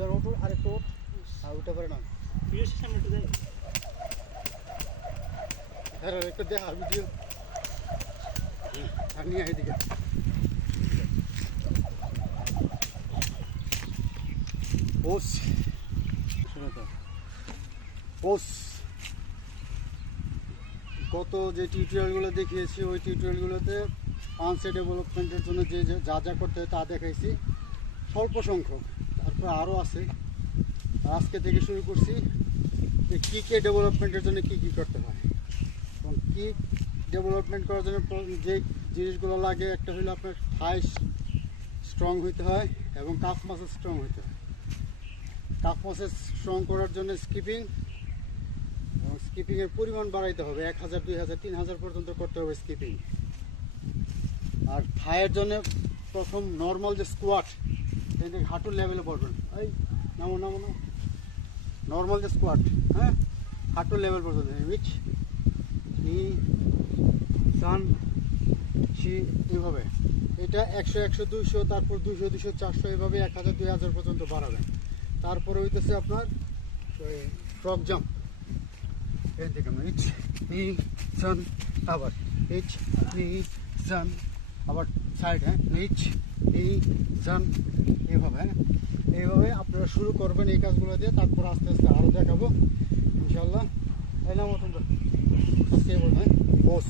এবার ওঠো আরেকটু ওঠ আর উঠে পারে না হ্যাঁ একটু দেখ আর ভিডিও আর নিয়ে এদিকে ওস ওস গত যে টিউটোরিয়ালগুলো দেখিয়েছি ওই টিউটোরিয়ালগুলোতে পাঁচে ডেভেলপমেন্টের জন্য যে যা যা করতে হয় তা দেখাইছি স্বল্প সংখ্যক, তারপর আরও আছে। আজকে থেকে শুরু করছি যে কিকে ডেভেলপমেন্টের জন্য কী কী করতে হয় এবং কিক ডেভেলপমেন্ট করার জন্য যে জিনিসগুলো লাগে একটা হলো আপনার থাই স্ট্রং হইতে হয় এবং কাফ মাসেল স্ট্রং হইতে হয়। কাফ মাসেল স্ট্রং করার জন্য স্কিপিং এবং স্কিপিংয়ের পরিমাণ বাড়াইতে হবে 1000, 2000, 3000 পর্যন্ত করতে হবে স্কিপিং। আর থাইয়ের জন্য প্রথম নর্মাল যে স্কোয়াট হাঁটুর লেভেলে পড়বেন, এই নামো নামো নামো, নর্মাল যে স্কোয়াট, হ্যাঁ হাঁটুর লেভেল পর্যন্ত উইচ নি সান সি এইভাবে। এটা 100, 100, 200, তারপর 200, 200, 400 এইভাবে 1000, 2000 পর্যন্ত বাড়াবেন। তারপরে হইতেছে আপনার ফ্রগ জাম্প, এখান থেকে ইচ নি সান, আবার ইচ নি সান, আবার সাইড, হ্যাঁ ইচ নি সান, এইভাবে। হ্যাঁ এইভাবে আপনারা শুরু করবেন এই কাজগুলো দিয়ে, তারপর আস্তে আস্তে আরও দেখাবো ইনশাল্লাহ। এই নাম তোমরা, হ্যাঁ বস।